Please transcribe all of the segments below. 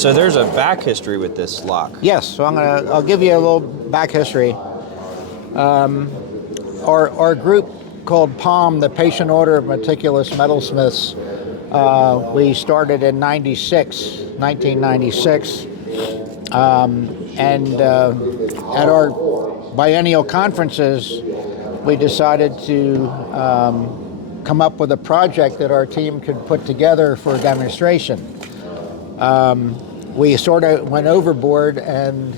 So there's a back history with this lock. Yes, so I'll give you a little back history. Our group called POM, the Patient Order of Meticulous Metalsmiths, we started in 1996. And at our biennial conferences, we decided to come up with a project that our team could put together for a demonstration. We sort of went overboard, and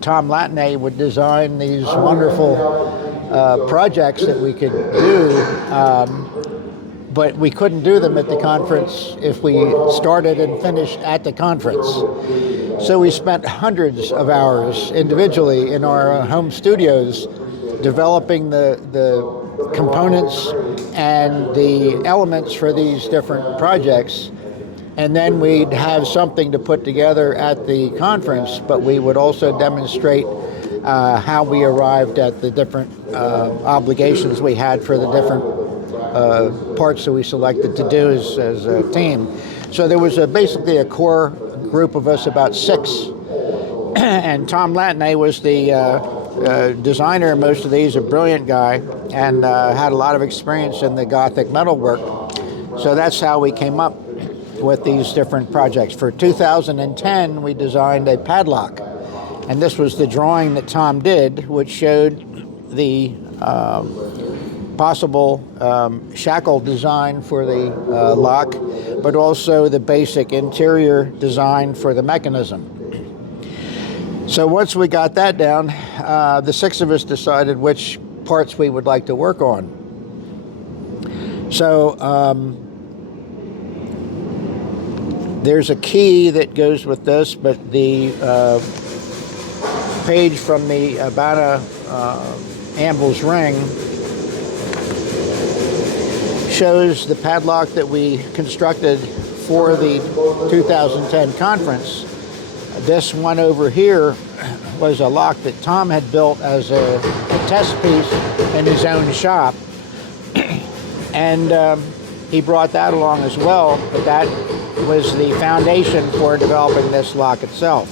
Tom Latney would design these wonderful projects that we could do, but we couldn't do them at the conference if we started and finished at the conference. So we spent hundreds of hours individually in our home studios developing the components and the elements for these different projects. And then we'd have something to put together at the conference, but we would also demonstrate how we arrived at the different obligations we had for the different parts that we selected to do as a team. So there was basically a core group of us, about 6, and Tom Latney was the designer of most of these, a brilliant guy, and had a lot of experience in the Gothic metalwork. So that's how we came up with these different projects. For 2010, we designed a padlock, and this was the drawing that Tom did, which showed the possible shackle design for the lock, but also the basic interior design for the mechanism. So once we got that down, the 6 of us decided which parts we would like to work on. So there's a key that goes with this, but the page from the Abana Amble's ring shows the padlock that we constructed for the 2010 conference. This one over here was a lock that Tom had built as a test piece in his own shop, and he brought that along as well, but that was the foundation for developing this lock itself.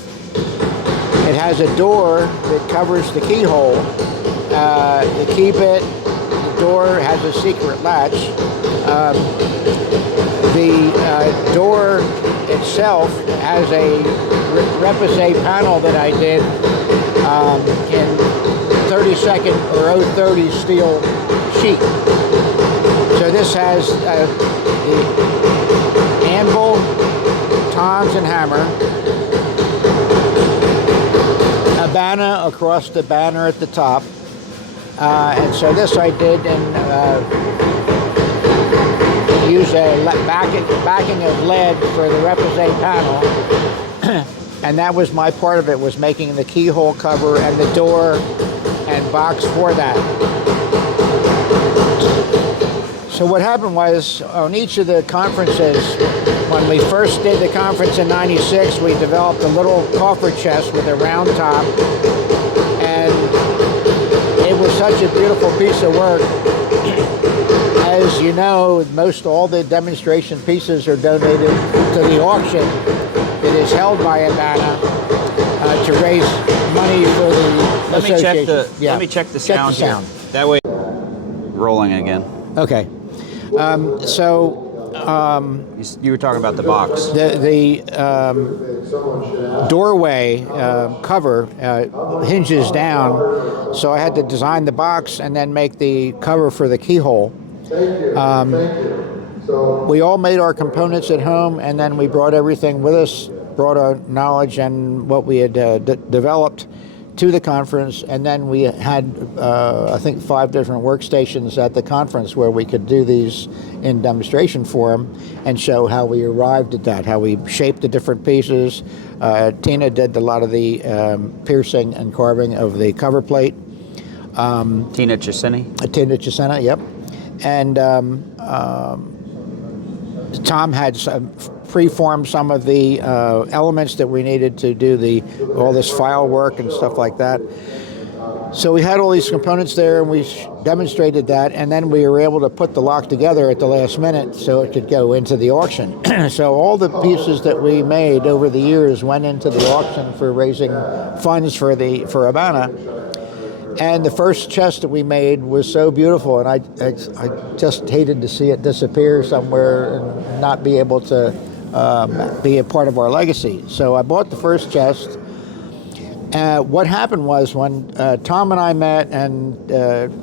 It has a door that covers the keyhole. The key bit, the door has a secret latch. The door itself has a repoussé panel that I did in 32nd or 030 steel sheet. So this has the anvil, tongs, and hammer, a banner across the banner at the top, and so this I did and use a backing of lead for the repoussé panel, and that was my part of it, was making the keyhole cover and the door and box for that. So what happened was, on each of the conferences, when we first did the conference in '96, we developed a little coffer chest with a round top, and it was such a beautiful piece of work. As you know, all the demonstration pieces are donated to the auction that is held by Abana to raise money for the association. Let me check the sound here. That way, rolling again. Okay. You were talking about the box. The doorway cover hinges down, so I had to design the box and then make the cover for the keyhole. We all made our components at home, and then we brought everything with us, brought our knowledge and what we had developed to the conference, and then we had, I think, 5 different workstations at the conference where we could do these in demonstration form and show how we arrived at that, how we shaped the different pieces. Tina did a lot of the piercing and carving of the cover plate. Tina Cicini? Tina Cicini, yep. And Tom had preformed some of the elements that we needed to do all this file work and stuff like that. So we had all these components there, and we demonstrated that, and then we were able to put the lock together at the last minute so it could go into the auction. So all the pieces that we made over the years went into the auction for raising funds for Habana. And the first chest that we made was so beautiful, and I just hated to see it disappear somewhere and not be able to be a part of our legacy. So I bought the first chest. What happened was when Tom and I met and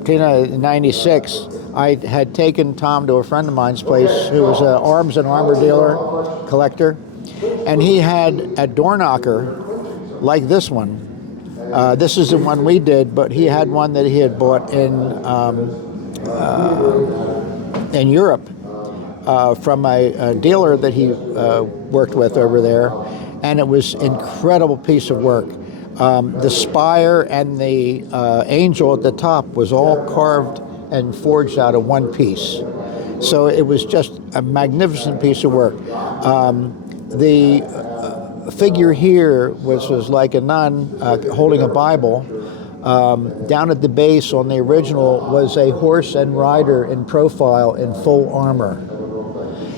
Tina in '96, I had taken Tom to a friend of mine's place who was an arms and armor dealer, collector, and he had a door knocker like this one. This is the one we did, but he had one that he had bought in Europe from a dealer that he worked with over there, and it was an incredible piece of work. The spire and the angel at the top was all carved and forged out of one piece. So it was just a magnificent piece of work. The figure here was like a nun holding a Bible. Down at the base on the original was a horse and rider in profile in full armor.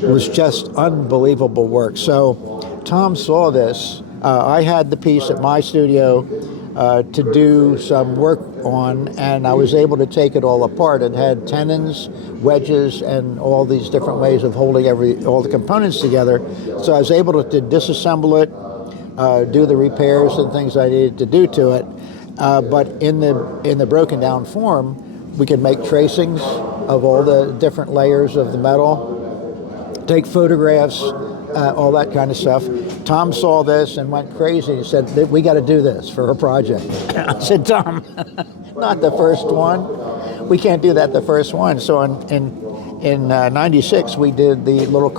It was just unbelievable work. So Tom saw this. I had the piece at my studio to do some work on, and I was able to take it all apart. It had tenons, wedges, and all these different ways of holding all the components together. So I was able to disassemble it, do the repairs and things I needed to do to it. But in the broken down form, we could make tracings of all the different layers of the metal, take photographs, all that kind of stuff. Tom saw this and went crazy. He said, "We got to do this for a project." I said, "Tom, not the first one. We can't do that the first one." So in '96, we did the little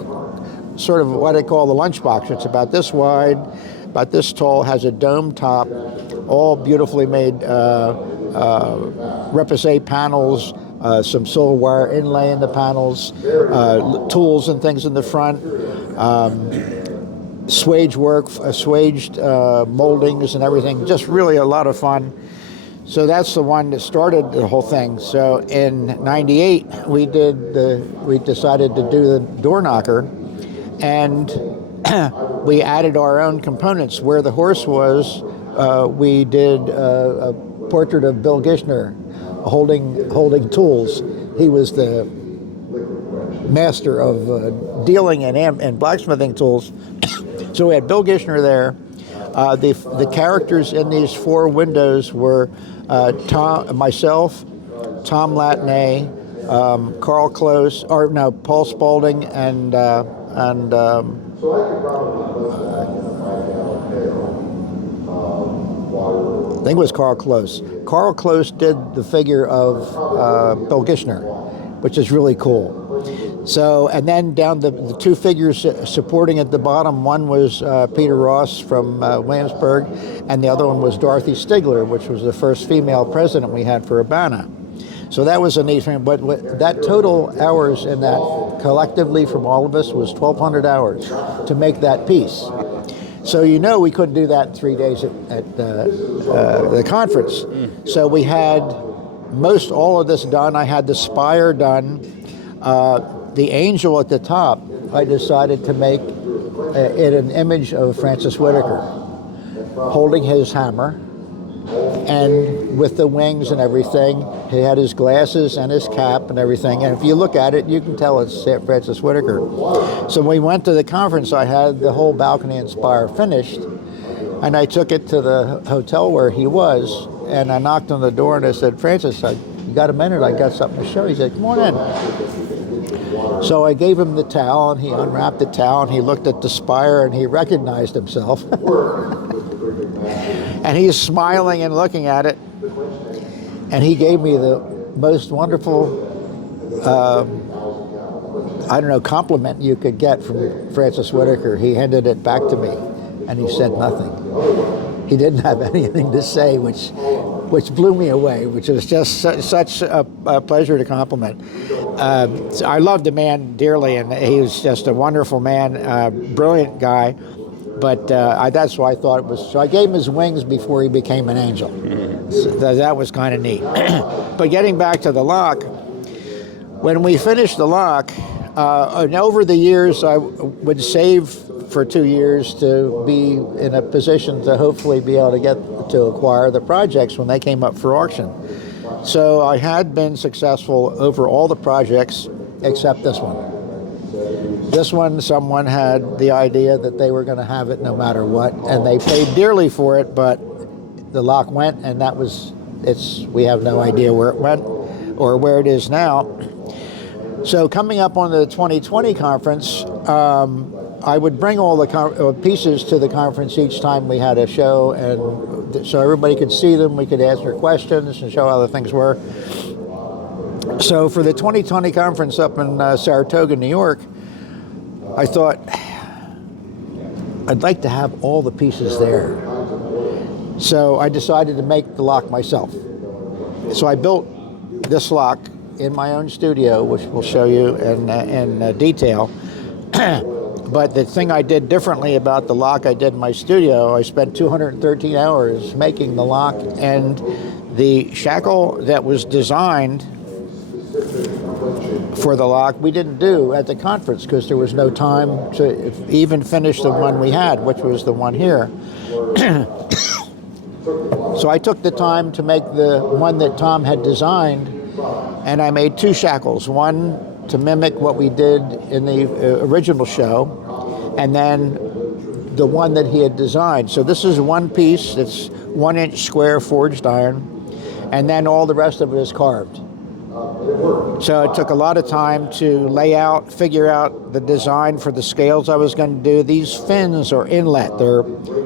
sort of what I call the lunchbox. It's about this wide, about this tall, has a dome top, all beautifully made repoussé panels, some silver wire inlay in the panels, tools and things in the front, swage work, swaged moldings and everything. Just really a lot of fun. So that's the one that started the whole thing. So in '98, we decided to do the door knocker, and we added our own components. Where the horse was, we did a portrait of Bill Gishner holding tools. He was the master of dealing and blacksmithing tools. So we had Bill Gishner there. The characters in these four windows were myself, Tom Latney, Paul Spaulding, and I think it was Carl Close. Carl Close did the figure of Bill Gishner, which is really cool. So, and then down the two figures supporting at the bottom, one was Peter Ross from Williamsburg, and the other one was Dorothy Stigler, which was the first female president we had for Habana. So that was a neat thing, but that total hours in that collectively from all of us was 1,200 hours to make that piece. So we couldn't do that in 3 days at the conference. So we had most all of this done. I had the spire done. The angel at the top, I decided to make it an image of Francis Whitaker holding his hammer, and with the wings and everything. He had his glasses and his cap and everything. And if you look at it, you can tell it's Francis Whitaker. So when we went to the conference, I had the whole balcony and spire finished, and I took it to the hotel where he was, and I knocked on the door and I said, "Francis, you got a minute? I got something to show you." He said, "Come on in." So I gave him the towel, and he unwrapped the towel, and he looked at the spire, and he recognized himself. And he's smiling and looking at it. And he gave me the most wonderful, compliment you could get from Francis Whitaker. He handed it back to me, and he said nothing. He didn't have anything to say, which blew me away, which was just such a pleasure to compliment. So I loved the man dearly, and he was just a wonderful man, brilliant guy. But that's why I thought it was. So I gave him his wings before he became an angel. So that was kind of neat. But getting back to the lock, when we finished the lock, and over the years, I would save for 2 years to be in a position to hopefully be able to get to acquire the projects when they came up for auction. So I had been successful over all the projects except this one. This one, someone had the idea that they were going to have it no matter what, and they paid dearly for it, but the lock went, and that was, we have no idea where it went or where it is now. So coming up on the 2020 conference, I would bring all the pieces to the conference each time we had a show, and so everybody could see them, we could answer questions and show how the things were. So for the 2020 conference up in Saratoga, New York, I thought, I'd like to have all the pieces there. So I decided to make the lock myself. So I built this lock in my own studio, which we'll show you in detail. But the thing I did differently about the lock I did in my studio, I spent 213 hours making the lock, and the shackle that was designed for the lock we didn't do at the conference because there was no time to even finish the one we had, which was the one here. So I took the time to make the one that Tom had designed, and I made 2 shackles, one to mimic what we did in the original show, and then the one that he had designed. So this is one piece, it's 1-inch square forged iron, and then all the rest of it is carved. So it took a lot of time to lay out, figure out the design for the scales I was going to do. These fins are inlet, they're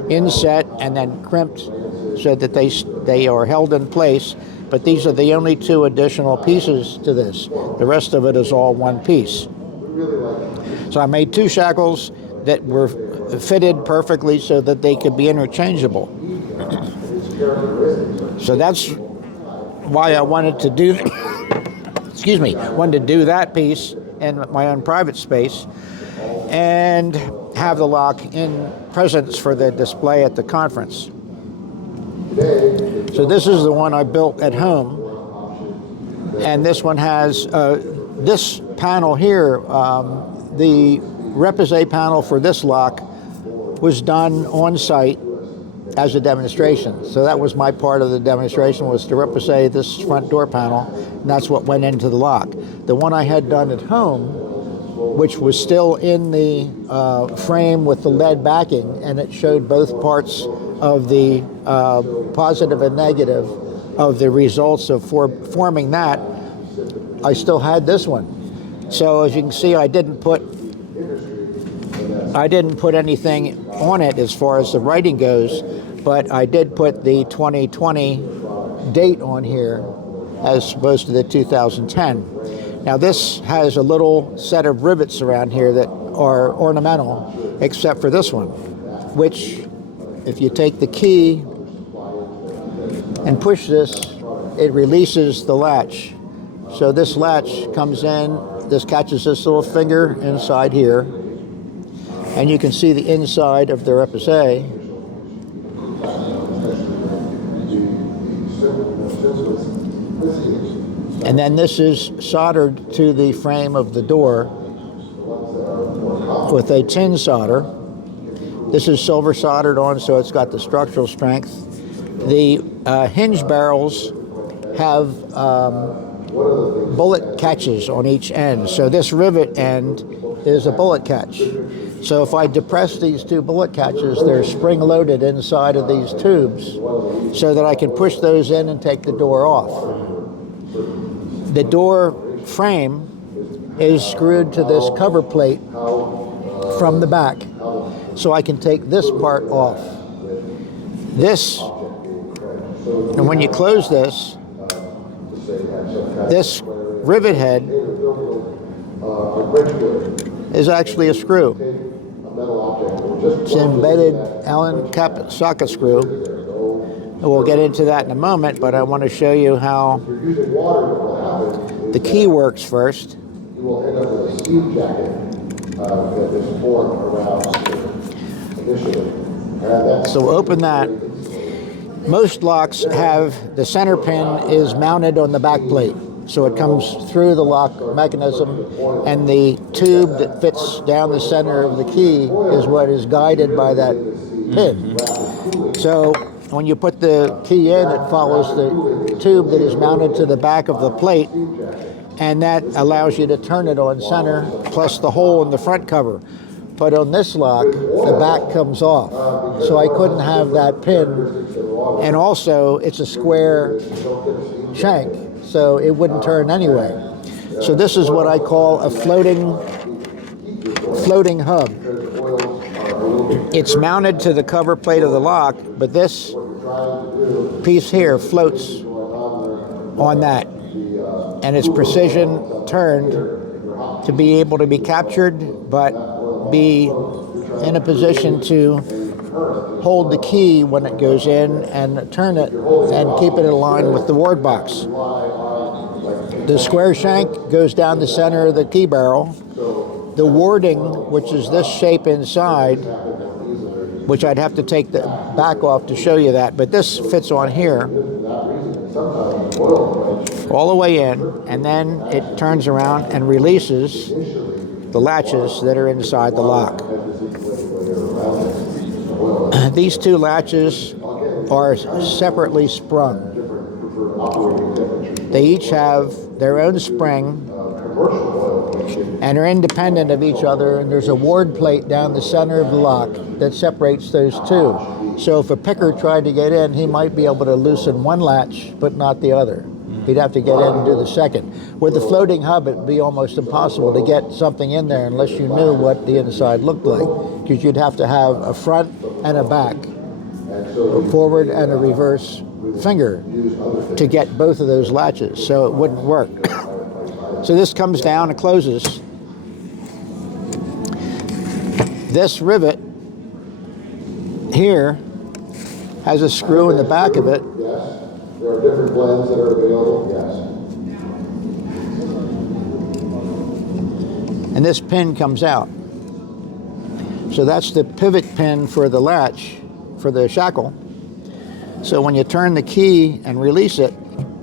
inset and then crimped so that they are held in place. But these are the only 2 additional pieces to this. The rest of it is all one piece. So I made 2 shackles that were fitted perfectly so that they could be interchangeable. So that's why I wanted to do, wanted to do that piece in my own private space and have the lock in presence for the display at the conference. So this is the one I built at home, and this one has this panel here. The repoussé panel for this lock was done on site as a demonstration. So that was my part of the demonstration, was to repoussé this front door panel, and that's what went into the lock. The one I had done at home, which was still in the frame with the lead backing, and it showed both parts of the positive and negative of the results of forming that. I still had this one. So as you can see, I didn't put anything on it as far as the writing goes, but I did put the 2020 date on here as opposed to the 2010. Now this has a little set of rivets around here that are ornamental, except for this one, which if you take the key and push this, it releases the latch. So this latch comes in, this catches this little finger inside here, and you can see the inside of the repoussé. And then this is soldered to the frame of the door with a tin solder. This is silver soldered on, so it's got the structural strength. The hinge barrels have bullet catches on each end. So this rivet end is a bullet catch. So if I depress these 2 bullet catches, they're spring-loaded inside of these tubes so that I can push those in and take the door off. The door frame is screwed to this cover plate from the back, so I can take this part off. This, and when you close this, this rivet head is actually a screw. It's an embedded Allen cap socket screw. And we'll get into that in a moment, but I want to show you how the key works first. So open that. Most locks have the center pin is mounted on the back plate. So it comes through the lock mechanism, and the tube that fits down the center of the key is what is guided by that pin. So when you put the key in, it follows the tube that is mounted to the back of the plate, and that allows you to turn it on center, plus the hole in the front cover. But on this lock, the back comes off, so I couldn't have that pin. And also, it's a square shank, so it wouldn't turn anyway. So this is what I call a floating hub. It's mounted to the cover plate of the lock, but this piece here floats on that, and it's precision turned to be able to be captured, but be in a position to hold the key when it goes in and turn it and keep it aligned with the ward box. The square shank goes down the center of the key barrel. The warding, which is this shape inside, which I'd have to take the back off to show you that, but this fits on here all the way in, and then it turns around and releases the latches that are inside the lock. These two latches are separately sprung. They each have their own spring and are independent of each other, and there's a ward plate down the center of the lock that separates those two. So if a picker tried to get in, he might be able to loosen one latch but not the other. He'd have to get in and do the second. With the floating hub, it'd be almost impossible to get something in there unless you knew what the inside looked like, because you'd have to have a front and a back, a forward and a reverse finger to get both of those latches, so it wouldn't work. So this comes down and closes. This rivet here has a screw in the back of it. There are different blends that are available, yes. And this pin comes out. So that's the pivot pin for the latch, for the shackle. So when you turn the key and release it,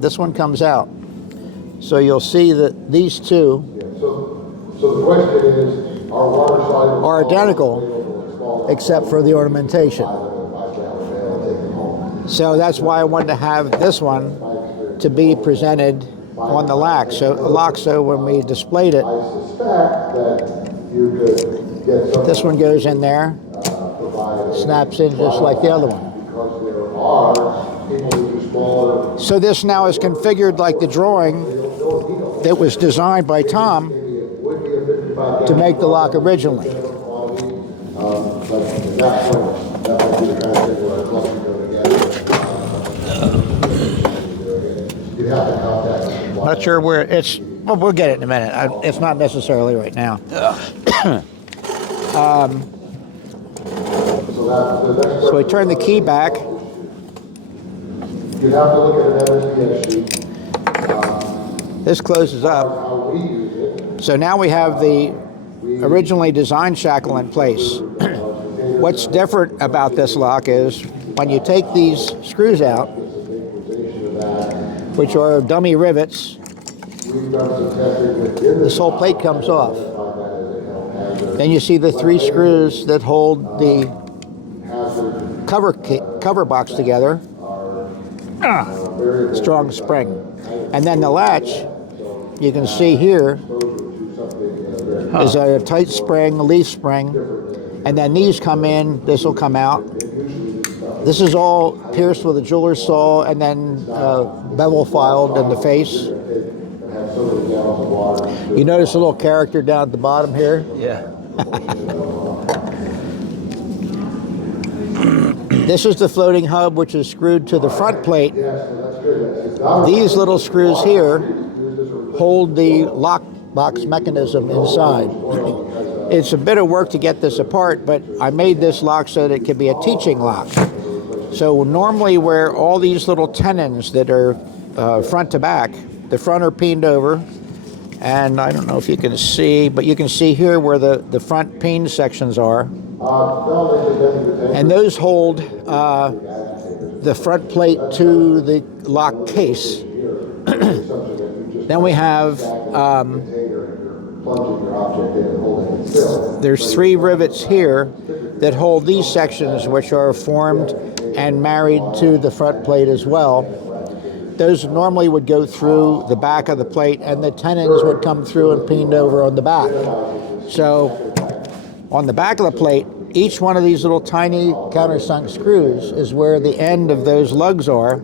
this one comes out. So you'll see that these two So the question is, our water soluble are identical except for the ornamentation. So that's why I wanted to have this one to be presented on the lock. So when we displayed it, this one goes in there, snaps in just like the other one. So this now is configured like the drawing that was designed by Tom to make the lock originally. Not sure where it's. Well, we'll get it in a minute. It's not necessarily right now. So we turn the key back. You have to look at an MSDS sheet. This closes up. So now we have the originally designed shackle in place. What's different about this lock is when you take these screws out, which are dummy rivets, this whole plate comes off. Then you see the three screws that hold the cover box together. Strong spring. And then the latch, you can see here, is a tight spring, a leaf spring. And then these come in, this will come out. This is all pierced with a jeweler's saw and then bevel filed in the face. You notice a little character down at the bottom here? Yeah. This is the floating hub, which is screwed to the front plate. These little screws here hold the lock box mechanism inside. It's a bit of work to get this apart, but I made this lock so that it could be a teaching lock. So normally where all these little tenons that are front to back, the front are peened over, and I don't know if you can see, but you can see here where the front peen sections are. And those hold the front plate to the lock case. Then we have, there's 3 rivets here that hold these sections, which are formed and married to the front plate as well. Those normally would go through the back of the plate, and the tenons would come through and peened over on the back. So on the back of the plate, each one of these little tiny countersunk screws is where the end of those lugs are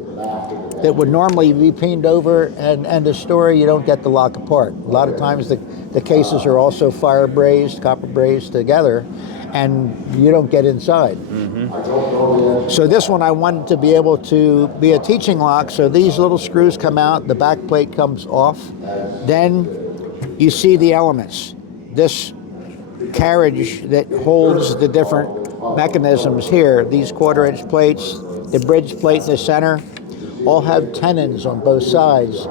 that would normally be peened over, and end of story, you don't get the lock apart. A lot of times the cases are also fire brazed, copper brazed together, and you don't get inside. So this one I wanted to be able to be a teaching lock, so these little screws come out, the back plate comes off, then you see the elements. This carriage that holds the different mechanisms here, these 1/4-inch plates, the bridge plate in the center, all have tenons on both sides,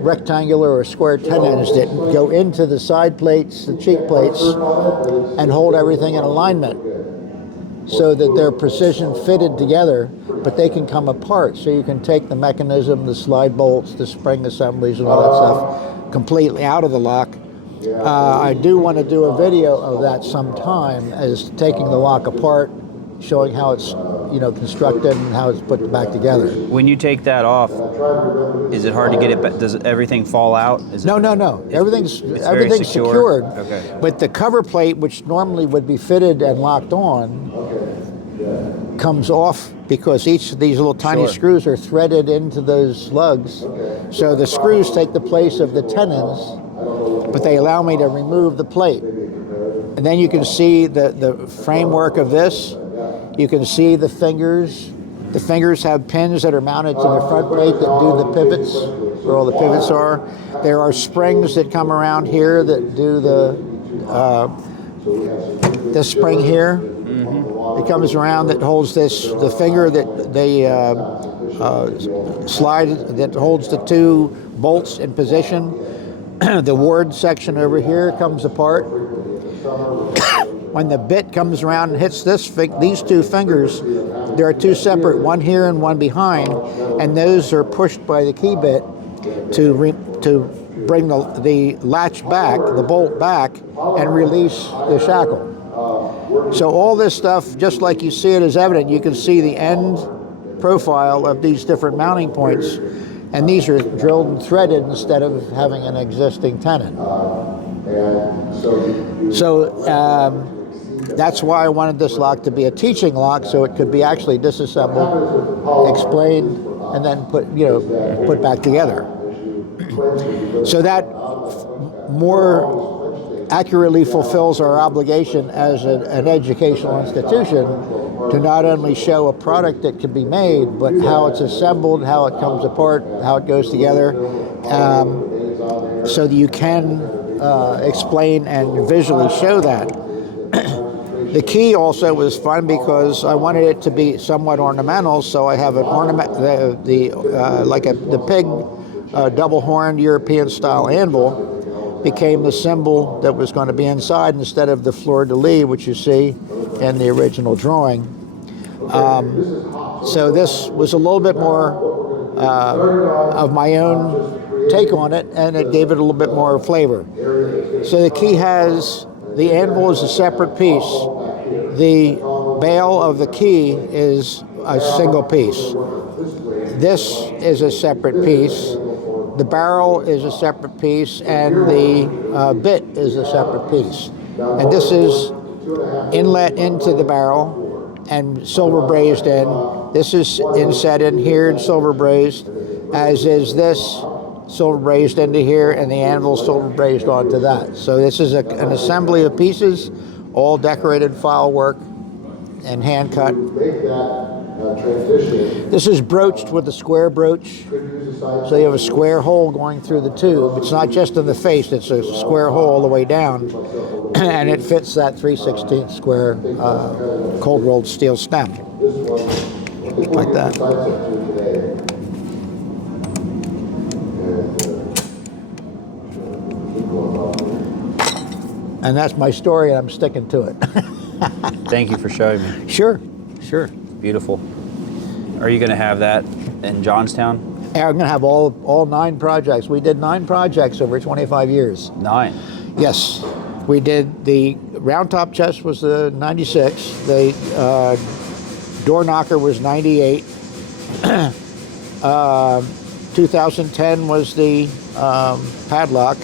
rectangular or square tenons that go into the side plates, the cheek plates, and hold everything in alignment so that they're precision fitted together, but they can come apart. So you can take the mechanism, the slide bolts, the spring assemblies, and all that stuff completely out of the lock. I do want to do a video of that sometime, as taking the lock apart, showing how it's constructed and how it's put back together. When you take that off, is it hard to get it back? Does everything fall out? No. Everything's very secure? secured. Okay. But the cover plate, which normally would be fitted and locked on, comes off because each of these little tiny screws are threaded into those lugs. So the screws take the place of the tenons, but they allow me to remove the plate. And then you can see the framework of this. You can see the fingers. The fingers have pins that are mounted to the front plate that do the pivots, where all the pivots are. There are springs that come around here that do the spring here. It comes around that holds the finger that they slide, that holds the 2 bolts in position. The ward section over here comes apart. When the bit comes around and hits these 2 fingers, there are 2 separate, one here and one behind, and those are pushed by the key bit to bring the latch back, the bolt back, and release the shackle. So all this stuff, just like you see it as evident, you can see the end profile of these different mounting points, and these are drilled and threaded instead of having an existing tenon. So that's why I wanted this lock to be a teaching lock, so it could be actually disassembled, explained, and then put back together. So that more accurately fulfills our obligation as an educational institution to not only show a product that can be made, but how it's assembled, how it comes apart, how it goes together, so that you can explain and visually show that. The key also was fun because I wanted it to be somewhat ornamental, so I have an ornament, the pig double-horned European-style anvil became the symbol that was going to be inside instead of the fleur-de-lis, which you see in the original drawing. So this was a little bit more of my own take on it, and it gave it a little bit more flavor. So the key the anvil is a separate piece. The bail of the key is a single piece. This is a separate piece. The barrel is a separate piece, and the bit is a separate piece. And this is inlet into the barrel and silver brazed in. This is inset in here and silver brazed, as is this silver brazed into here, and the anvil silver brazed onto that. So this is an assembly of pieces, all decorated file work and hand cut. This is broached with a square broach, so you have a square hole going through the tube. It's not just in the face, it's a square hole all the way down, and it fits that 3/16 square cold rolled steel stem, like that. And that's my story, and I'm sticking to it. Thank you for showing me. Sure. Beautiful. Are you going to have that in Johnstown? And I'm going to have all 9 projects. We did 9 projects over 25 years. 9. Yes, we did. The round top chest was the 96. The door knocker was 98. 2010 was the padlock.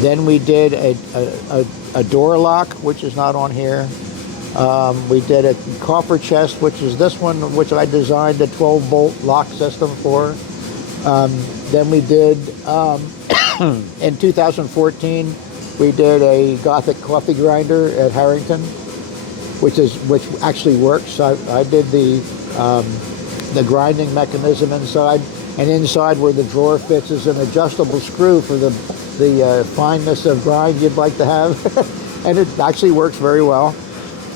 Then we did a door lock, which is not on here. We did a coffer chest, which is this one, which I designed a 12-bolt lock system for. Then we did, in 2014, we did a Gothic coffee grinder at Harrington, which actually works. I did the grinding mechanism inside, and inside where the drawer fits is an adjustable screw for the fineness of grind you'd like to have, and it actually works very well.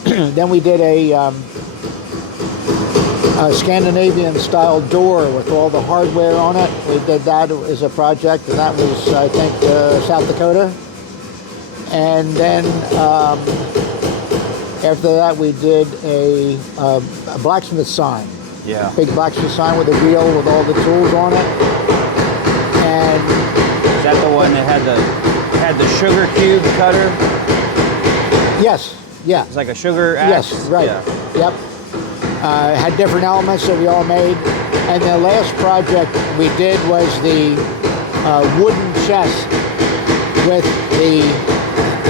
Then we did a Scandinavian-style door with all the hardware on it. We did that as a project, and that was, I think, South Dakota. And then after that, we did a blacksmith sign. Yeah. Big blacksmith sign with a wheel with all the tools on it. And Is that the one that had the sugar cube cutter? yes, yeah. It's like a sugar axe? Yes, right. Yeah. Yep. Had different elements that we all made. And the last project we did was the wooden chest with the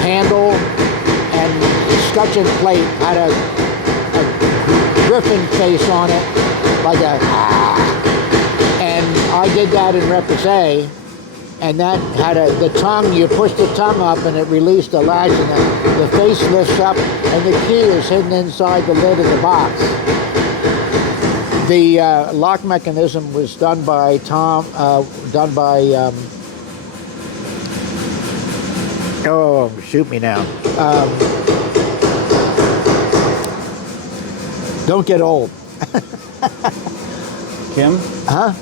handle and scutcheon plate. Had a griffin face on it, like and I did that in Repoussé. And that had the tongue, you push the tongue up and it released the latch, and the face lifts up and the key is hidden inside the lid of the box. The lock mechanism was done by Tom, oh, shoot me now. Don't get old. Kim? Huh?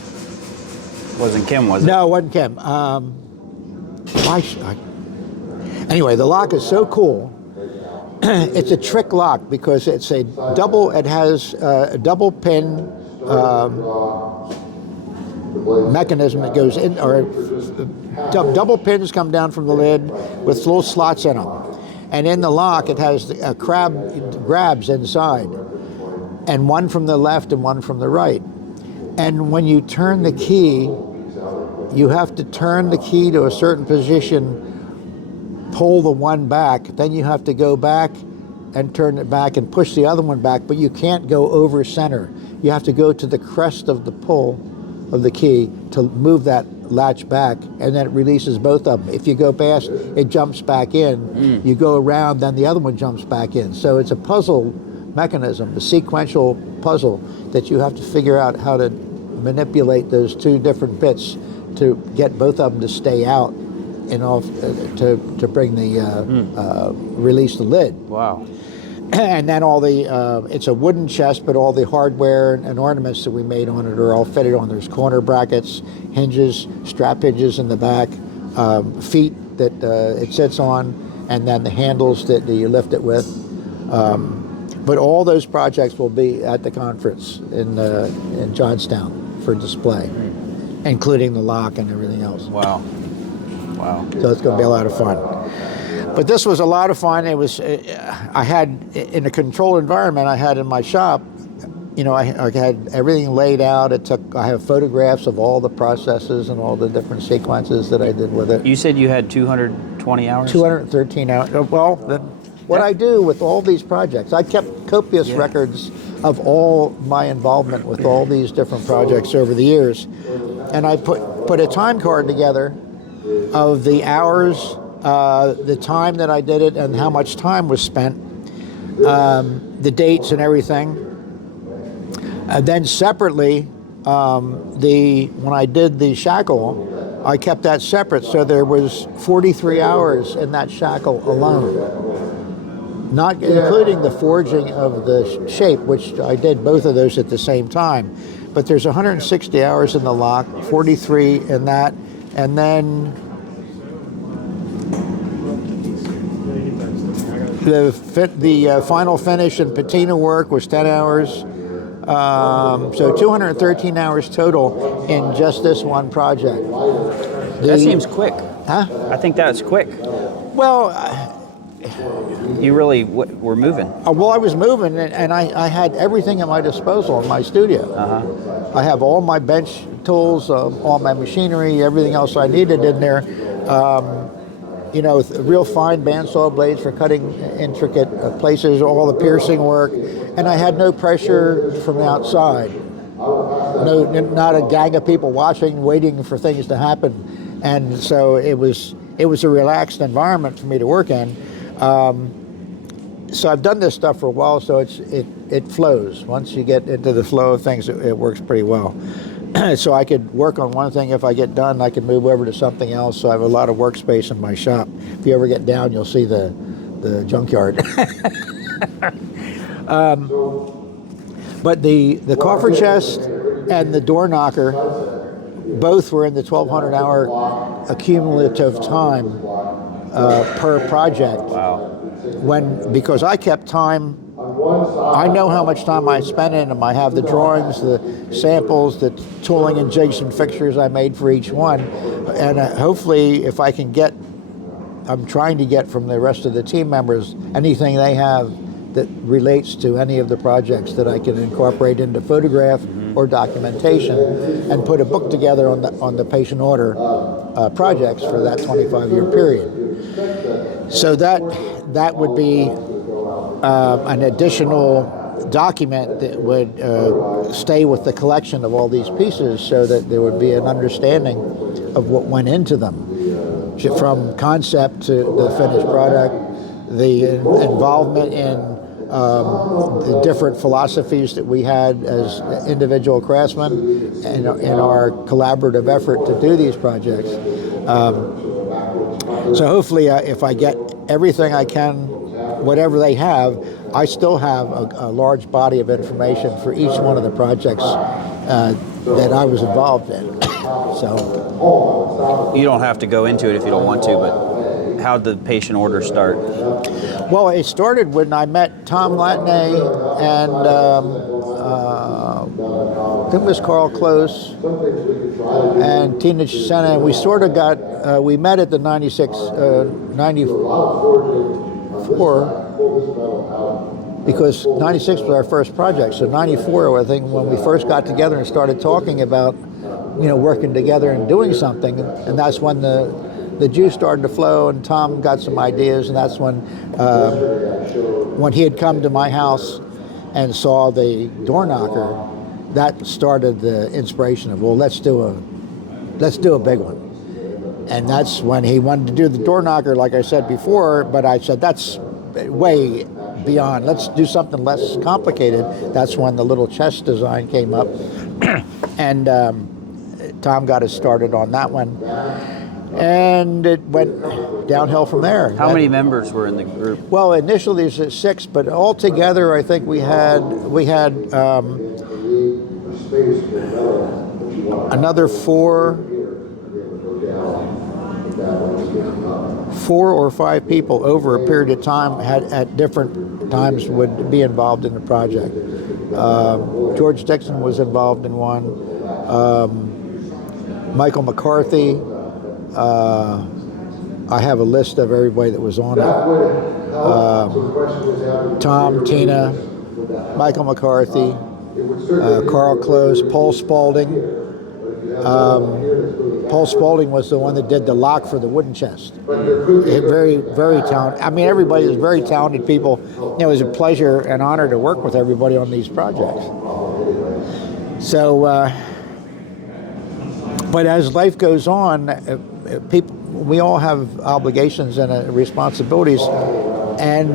Wasn't Kim, was it? No, it wasn't Kim. Anyway, the lock is so cool. It's a trick lock because it's a double. It has a double pin mechanism that goes in, or double pins come down from the lid with little slots in them. And in the lock, it has grabs inside, and one from the left and one from the right. And when you turn the key, you have to turn the key to a certain position, pull the one back, then you have to go back and turn it back and push the other one back, but you can't go over center. You have to go to the crest of the pull of the key to move that latch back, and then it releases both of them. If you go past, it jumps back in. You go around, then the other one jumps back in. So it's a puzzle mechanism, a sequential puzzle that you have to figure out how to manipulate those two different bits to get both of them to stay out and off to bring the release the lid. Wow. And then all the it's a wooden chest, but all the hardware and ornaments that we made on it are all fitted on. There's corner brackets, hinges, strap hinges in the back, feet that it sits on, and then the handles that you lift it with. But all those projects will be at the conference in Johnstown for display, including the lock and everything else. Wow. Wow. So it's going to be a lot of fun. But this was a lot of fun. It was, I had, in a controlled environment I had in my shop, you know, I had everything laid out. I have photographs of all the processes and all the different sequences that I did with it. You said you had 220 hours? 213 hours. Well, what I do with all these projects, I kept copious records of all my involvement with all these different projects over the years. And I put a time card together of the hours, the time that I did it, and how much time was spent, the dates and everything. And then separately, when I did the shackle, I kept that separate, so there was 43 hours in that shackle alone, not including the forging of the shape, which I did both of those at the same time. But there's 160 hours in the lock, 43 in that, and then The final finish and patina work was 10 hours. So 213 hours total in just this one project. That seems quick. Huh? I think that's quick. Well, You really were moving. well, I was moving, and I had everything at my disposal in my studio. I have all my bench tools, all my machinery, everything else I needed in there. You know, real fine bandsaw blades for cutting intricate places, all the piercing work, and I had no pressure from the outside. No, not a gang of people watching, waiting for things to happen, and so it was a relaxed environment for me to work in. So I've done this stuff for a while, so it flows. Once you get into the flow of things, it works pretty well. So I could work on one thing. If I get done, I can move over to something else. So I have a lot of workspace in my shop. If you ever get down, you'll see the junkyard. But the coffer chest and the door knocker both were in the 1,200 hour accumulative time per project. Wow. Because I kept time, I know how much time I spent in them. I have the drawings, the samples, the tooling and jigs and fixtures I made for each one. And hopefully if I can I'm trying to get from the rest of the team members anything they have that relates to any of the projects that I can incorporate into photograph or documentation and put a book together on the patient order projects for that 25-year period. So that would be an additional document that would stay with the collection of all these pieces so that there would be an understanding of what went into them, from concept to the finished product, the involvement in the different philosophies that we had as individual craftsmen in our collaborative effort to do these projects. So hopefully if I get everything I can, whatever they have, I still have a large body of information for each one of the projects that I was involved in. So You don't have to go into it if you don't want to, but how'd the patient order start? well, it started when I met Tom Latney and I think it was Carl Close and Tina Chisena, and we sort of we met at the 94, because 96 was our first project. So 94, I think, when we first got together and started talking about, working together and doing something, and that's when the juice started to flow, and Tom got some ideas, and that's when he had come to my house and saw the door knocker, that started the inspiration of, well, let's do a big one. And that's when he wanted to do the door knocker, like I said before, but I said, that's way beyond. Let's do something less complicated. That's when the little chest design came up. And Tom got us started on that one. And it went downhill from there. How many members were in the group? Well, initially there's 6, but altogether I think we had another 4 or 5 people over a period of time at different times would be involved in the project. George Dixon was involved in one. Michael McCarthy. I have a list of everybody that was on it. Tom, Tina, Michael McCarthy, Carl Close, Paul Spaulding. Paul Spaulding was the one that did the lock for the wooden chest. Very, very talented. I mean, everybody was very talented people. It was a pleasure and honor to work with everybody on these projects. So, but as life goes on, we all have obligations and responsibilities. And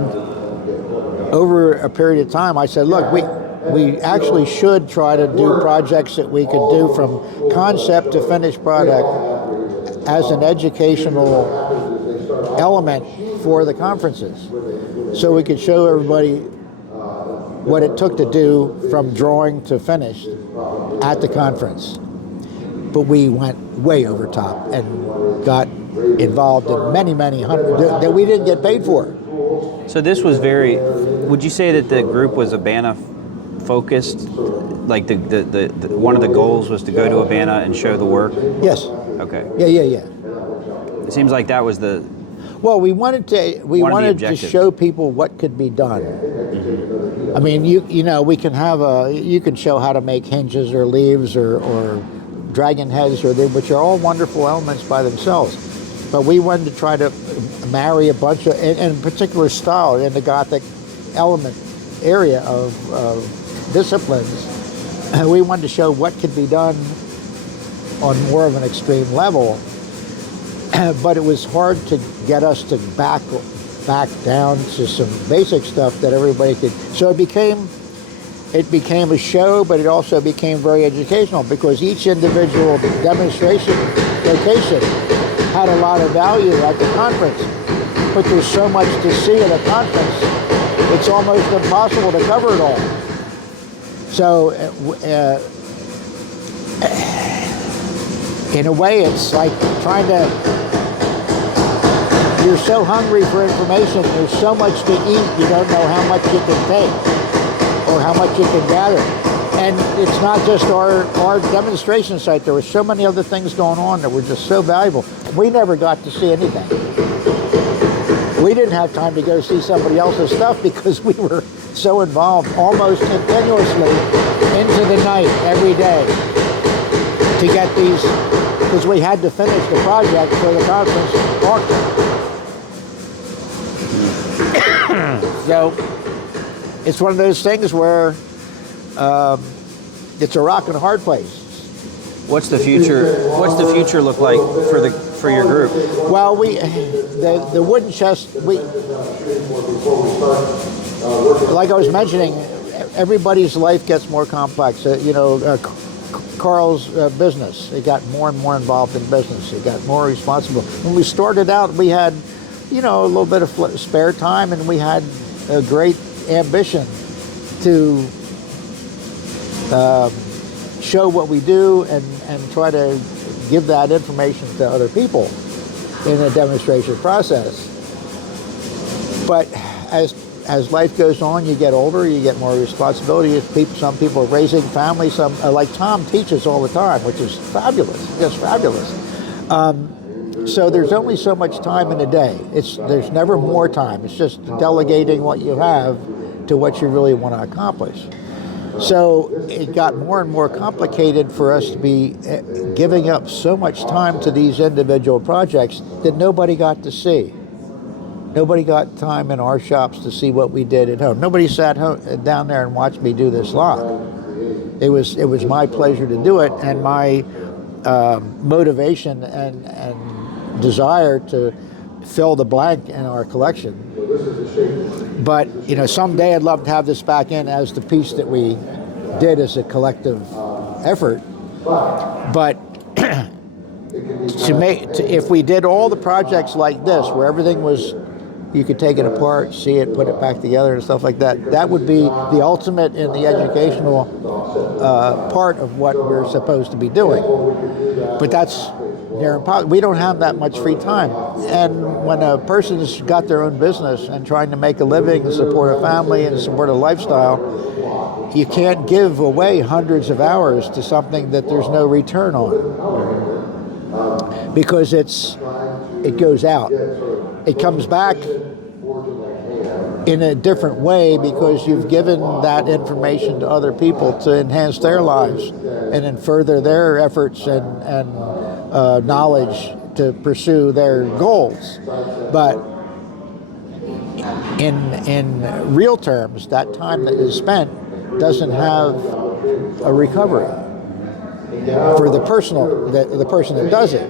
over a period of time, I said, look, we actually should try to do projects that we could do from concept to finished product as an educational element for the conferences. So we could show everybody what it took to do from drawing to finished at the conference. But we went way over top and got involved in many hundreds that we didn't get paid for. So this was very. Would you say that the group was Abana focused? Like the one of the goals was to go to Abana and show the work. Yes. Okay. Yeah. It seems like that was the. Well, we wanted to objectives. show people what could be done. I mean, you know, we can you can show how to make hinges or leaves or dragon heads which are all wonderful elements by themselves. But we wanted to try to marry a bunch of, in particular style, in the Gothic element area of disciplines. We wanted to show what could be done on more of an extreme level. But it was hard to get us to back down to some basic stuff that everybody could. So it became a show, but it also became very educational because each individual demonstration location had a lot of value at the conference. But there's so much to see at a conference, it's almost impossible to cover it all. So in a way, it's like trying to. You're so hungry for information, there's so much to eat, you don't know how much you can take or how much you can gather. And it's not just our demonstration site, there were so many other things going on that were just so valuable. We never got to see anything. We didn't have time to go see somebody else's stuff because we were so involved almost continuously into the night every day to get these, because we had to finish the project for the conference auction. So it's one of those things where it's a rock and a hard place. What's the future? What's the future look like for your group? Well, the wooden chest. Like I was mentioning, everybody's life gets more complex. Carl's business. He got more and more involved in business. He got more responsible. When we started out, we had, a little bit of spare time, and we had a great ambition to show what we do and try to give that information to other people in a demonstration process. But as life goes on, you get older, you get more responsibility. Some people are raising families. Some, like Tom, teaches all the time, which is fabulous, just fabulous. So there's only so much time in a day. There's never more time. It's just delegating what you have to what you really want to accomplish. So it got more and more complicated for us to be giving up so much time to these individual projects that nobody got to see. Nobody got time in our shops to see what we did at home. Nobody sat down there and watched me do this lock. It was my pleasure to do it, and my motivation and desire to fill the blank in our collection. But someday I'd love to have this back in as the piece that we did as a collective effort. But if we did all the projects like this, where everything was, you could take it apart, see it, put it back together and stuff like that, that would be the ultimate in the educational part of what we're supposed to be doing. But that's near impossible. We don't have that much free time. And when a person's got their own business and trying to make a living, support a family, and support a lifestyle, you can't give away hundreds of hours to something that there's no return on. Because it goes out. It comes back in a different way because you've given that information to other people to enhance their lives and then further their efforts and knowledge to pursue their goals. But in real terms, that time that is spent doesn't have a recovery for the person that does it.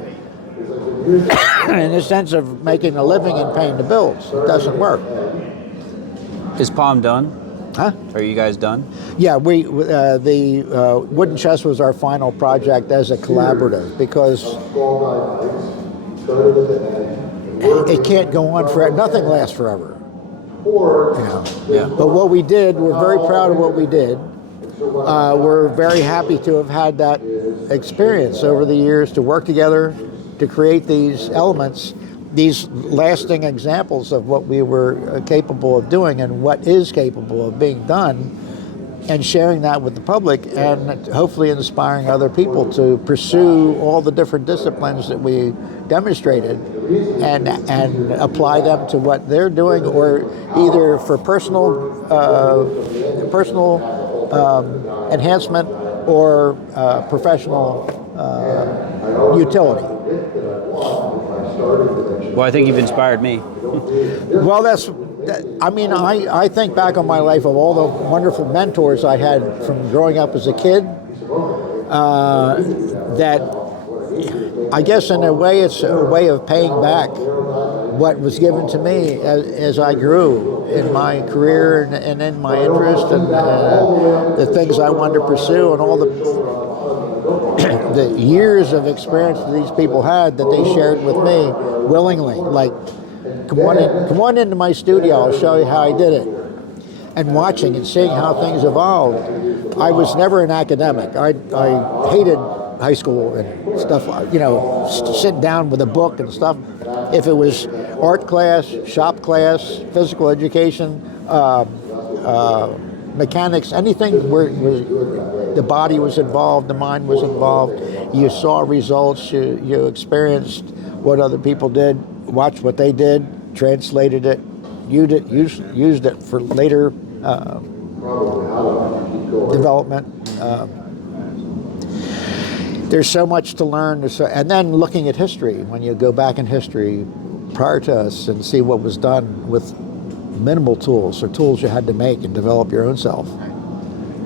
In the sense of making a living and paying the bills, it doesn't work. Is Palm done? Huh? Are you guys done? Yeah, the wooden chest was our final project as a collaborative because it can't go on forever. Nothing lasts forever. Yeah. But what we did, we're very proud of what we did. We're very happy to have had that experience over the years to work together to create these elements these lasting examples of what we were capable of doing and what is capable of being done, and sharing that with the public, and hopefully inspiring other people to pursue all the different disciplines that we demonstrated and apply them to what they're doing, or either for personal enhancement or professional utility. Well, I think you've inspired me. Well, I think back on my life of all the wonderful mentors I had from growing up as a kid, that I guess in a way it's a way of paying back what was given to me as I grew in my career and in my interest and the things I wanted to pursue, and all the years of experience that these people had that they shared with me willingly. Like, come on into my studio, I'll show you how I did it. And watching and seeing how things evolved. I was never an academic. I hated high school and stuff, sitting down with a book and stuff. If it was art class, shop class, physical education, mechanics, anything where the body was involved, the mind was involved, you saw results, you experienced what other people did, watched what they did, translated it, used it for later development. There's so much to learn, and then looking at history, when you go back in history prior to us and see what was done with minimal tools, or tools you had to make and develop your own self,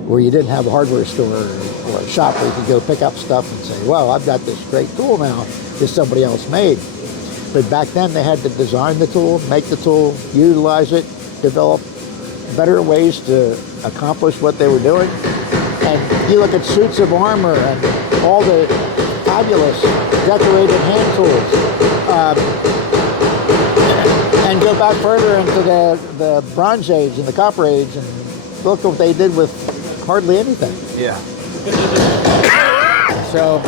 where you didn't have a hardware store or a shop where you could go pick up stuff and say, well, I've got this great tool now that somebody else made. But back then they had to design the tool, make the tool, utilize it, develop better ways to accomplish what they were doing. And you look at suits of armor and all the fabulous decorated hand tools. And go back further into the Bronze Age and the Copper Age, and look what they did with hardly anything. Yeah. So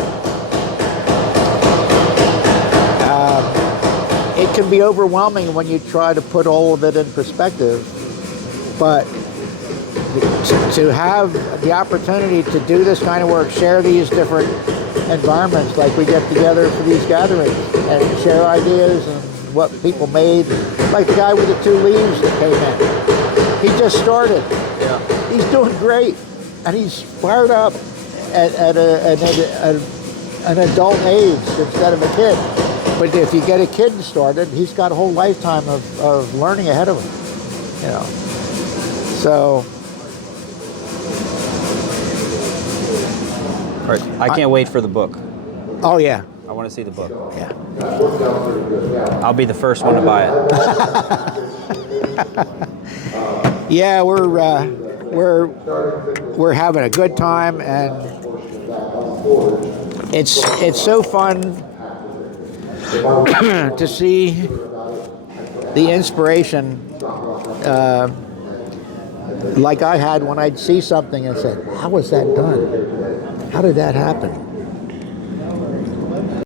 it can be overwhelming when you try to put all of it in perspective, but to have the opportunity to do this kind of work, share these different environments, like we get together for these gatherings and share ideas and what people made, like the guy with the 2 leaves that came in. He just started. Yeah. He's doing great, and he's fired up at an adult age instead of a kid. But if you get a kid started, he's got a whole lifetime of learning ahead of him. So. All right. I can't wait for the book. Oh yeah. I want to see the book. Yeah. I'll be the first one to buy it. Yeah, we're having a good time, and it's so fun to see the inspiration like I had when I'd see something and said, how was that done? How did that happen?